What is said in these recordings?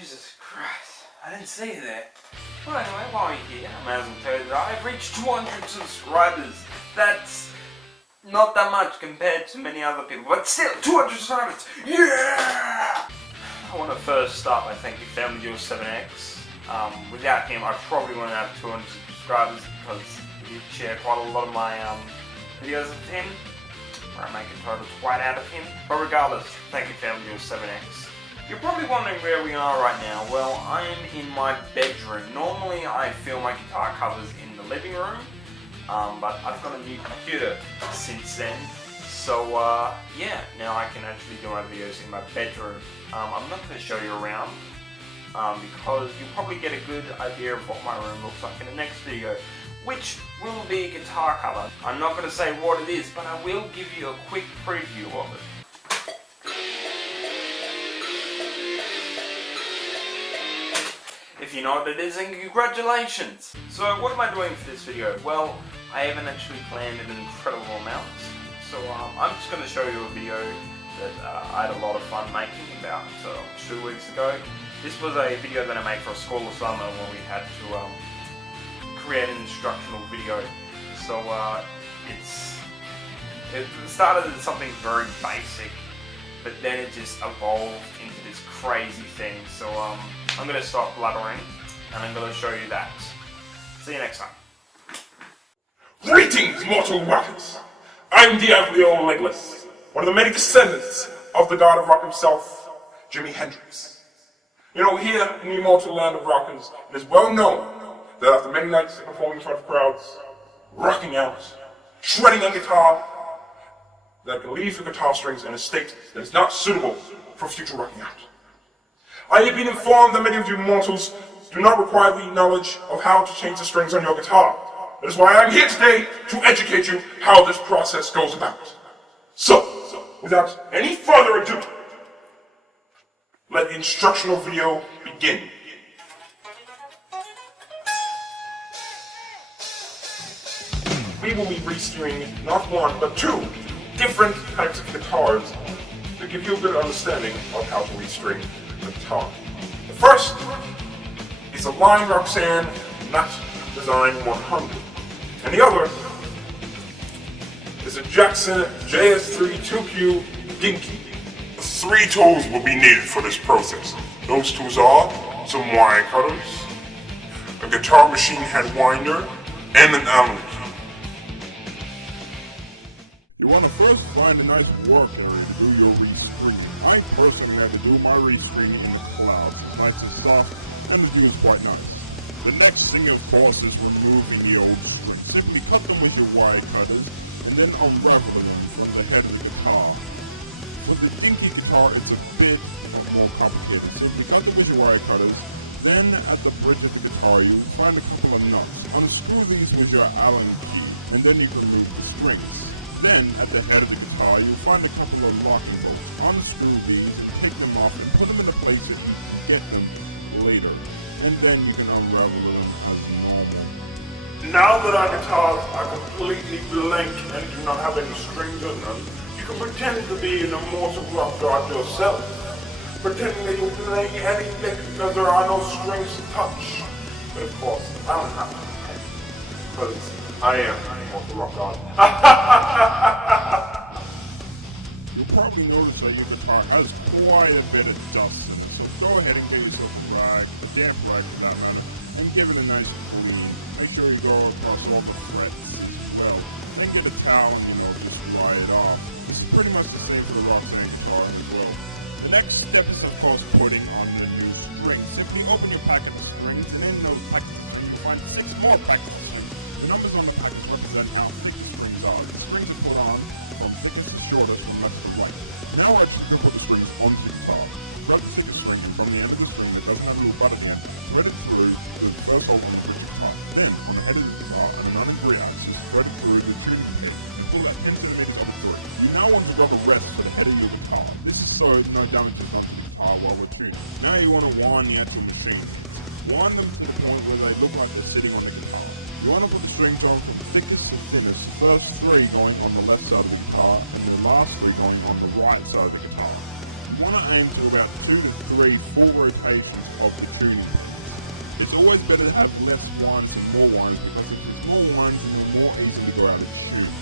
Jesus Christ, I didn't see you there. Well, anyway, while you're here, I may as well tell you that I've reached 200 subscribers. That's not that much compared to many other people, but still, 200 subscribers! Yeah! I want to first start by thanking Deavleo7x. Without him, I probably wouldn't have 200 subscribers because he shared quite a lot of my videos with him, where I make a total twat out of him. But regardless, thank you Deavleo7x. You're probably wondering where we are right now. Well, I'm in my bedroom. Normally I film my guitar covers in the living room, but I've got a new computer since then. So yeah, now I can actually do my videos in my bedroom. I'm not going to show you around because you'll probably get a good idea of what my room looks like in the next video, which will be a guitar cover. I'm not going to say what it is, but I will give you a quick preview of it. If you know what it is, then congratulations! So what am I doing for this video? Well, I haven't actually planned an incredible amount. So I'm just going to show you a video that I had a lot of fun making about 2 weeks ago. This was a video that I made for a school summer when we had to create an instructional video. So it started as something very basic, but then it just evolved into this crazy thing. So I'm going to stop blubbering and I'm going to show you that. See you next time. Greetings, mortal rockers! I'm Deavleo Legolas, one of the many descendants of the god of rock himself, Jimi Hendrix. You know, here in the immortal land of rockers, it is well known that after many nights of performing in front of crowds, rocking out, shredding on guitar, that it can leave the guitar strings in a state that is not suitable for future rocking out. I have been informed that many of you mortals do not require the knowledge of how to change the strings on your guitar. That is why I'm here today to educate you how this process goes about. So, without any further ado, let the instructional video begin. We will be restringing not one, but 2 different types of guitars to give you a good understanding of how to restring the guitar. The first is a Line Roxanne Nut Design 100, and the other is a Jackson JS3 2Q Dinky. 3 tools will be needed for this process. Those tools are some wire cutters, a guitar machine head winder, and an Allen key. You want to first find a nice work area to do your restringing. I personally had to do my restringing in the clouds. It's nice and soft, and the tune's quite nice. The next thing, of course, is removing the old strings. Simply cut them with your wire cutters, and then unravel them from the head of the guitar. With the dinky guitar, it's a bit more complicated. So if you cut them with your wire cutters, then at the bridge of the guitar, you find a couple of nuts. Unscrew these with your Allen key, and then you can remove the strings. Then, at the head of the guitar, you'll find a couple of locking bolts. Unscrew these, take them off, and put them in the place that you can get them later. And then you can unravel them as normal. Now that our guitars are completely blank and do not have any strings on them, you can pretend to be an immortal rock god yourself. Pretending that you play anything because there are no strings to touch. But of course, I don't have to pretend, because I am an immortal rock god. You'll probably notice that your guitar has quite a bit of dust in it, so go ahead and give yourself a rag, a damp rag for that matter, and give it a nice clean. Make sure you go across all the frets as well. Then get a towel and just dry it off. It's pretty much the same for the Roxanne guitar as well. The next step is of course putting on the new strings. Simply open your packet of strings, and in those packets you'll find 6 more packets of strings. The numbers on the packet represent how thick the strings are. The strings are put on from thickest to shortest from left to right. Now I just put the strings onto the guitar. Thread the thickest string from the end of the string that doesn't have a little butt at the end. Thread it through to the first hole on the guitar. Then, on the head of the guitar, on the non-angry axis, thread it through the tuning head and pull that 10 centimeters of the thread. You now want to rub a rest to the head of your guitar. This is so no damage is done to the guitar while we're tuning. Now you want to wind the actual machine. Wind them to the point where they look like they're sitting on the guitar. You want to put the strings on from the thickest to thinnest, first 3 going on the left side of the guitar, and the last 3 going on the right side of the guitar. want to aim to about 2 to 3 full rotations of the tuning. It's always better to have less winds than more winds because if there's more winds, you're more easy to go out of tune.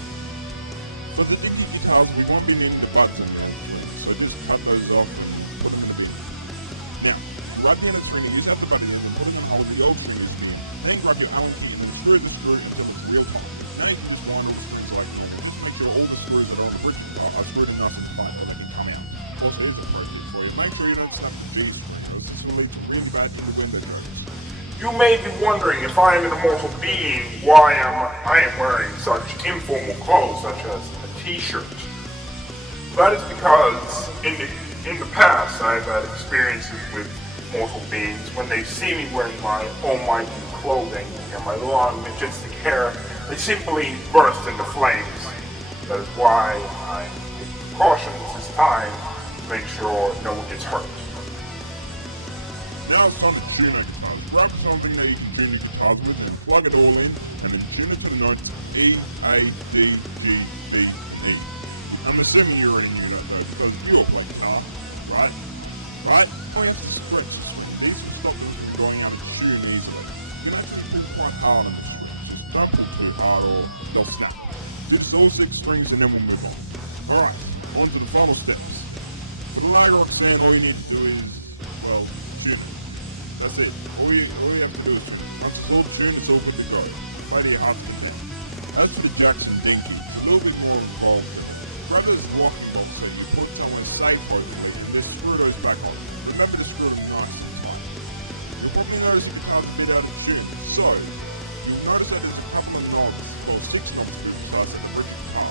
But the thing with guitars, we won't be needing the buds in there, so just cut those off and put them in the bin. Now, right behind the string, use out the button and put them in hold the old string in here. Then grab your Allen key and then screw the screw until it's real tight. Now you can just wind all the screws like that. Just make sure all the screws that are are screwed enough and tight so they can come out. Of course, it is a process for you. Make sure you don't snap the G's because this will leave really bad to the window notice. You may be wondering if I am an immortal being, why I am wearing such informal clothes such as a t-shirt. That is because in the past I've had experiences with mortal beings when they see me wearing my almighty clothing and my long majestic hair, they simply burst into flames. That is why I take precautions this time to make sure no one gets hurt. Now it's time to tune a guitar. Grab something that you can tune your guitars with and plug it all in and then tune it to the notes E, A, D, G, B, E. I'm assuming you already knew that though because you all play guitar, right? Right? Oh yeah, the strings. These will stop you from going out of tune easily. You can actually pull quite hard on the strings. Just don't pull too hard or they'll snap. Just all 6 strings and then we'll move on. Alright, on to the final steps. For the later Roxanne, all you need to do is, well, tune it. That's it. All you have to do is once it's all tuned, it's all good to go. Play to your heart's content. As for the Jackson Dinky, it's a little bit more involved here. Grab those blocking bolts that you put somewhere safe over there, and then screw those back on. Remember to screw them nice and tight. You'll probably notice the guitar's a bit out of tune, so you'll notice that there's a couple of knobs, well 6 knobs to the guitar that are written guitar.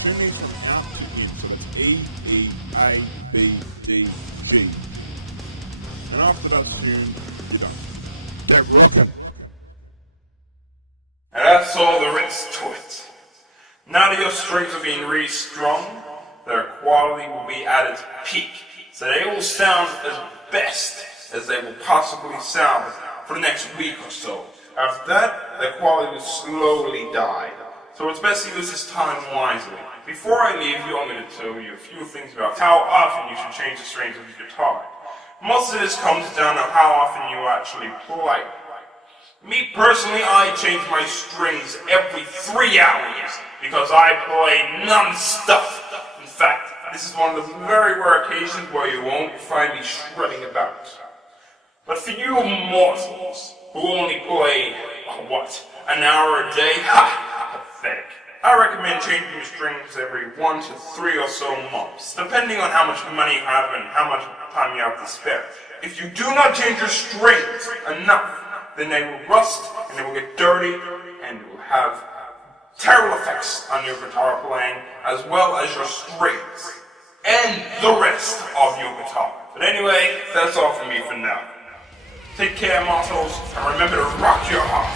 Tune these from out to in, so that's E, E, A, B, D, G. And after that's tuned, you're done. Get rocking. And that's all there is to it. Now that your strings are being really strong, their quality will be at its peak, so they will sound as best as they will possibly sound for the next week or so. After that, their quality will slowly die. So it's best to use this time wisely. Before I leave you, I'm going to tell you a few things about how often you should change the strings of your guitar. Most of this comes down to how often you actually play. Me personally, I change my strings every 3 hours because I play non-stop. In fact, this is one of the very rare occasions where you won't find me shredding about. But for you mortals who only play, an hour a day? Ha! Pathetic. I recommend changing your strings every 1 to 3 or so months, depending on how much money you have and how much time you have to spare. If you do not change your strings enough, then they will rust and they will get dirty and it will have terrible effects on your guitar playing as well as your strings and the rest of your guitar. But anyway, that's all from me for now. Take care, mortals, and remember to rock your heart.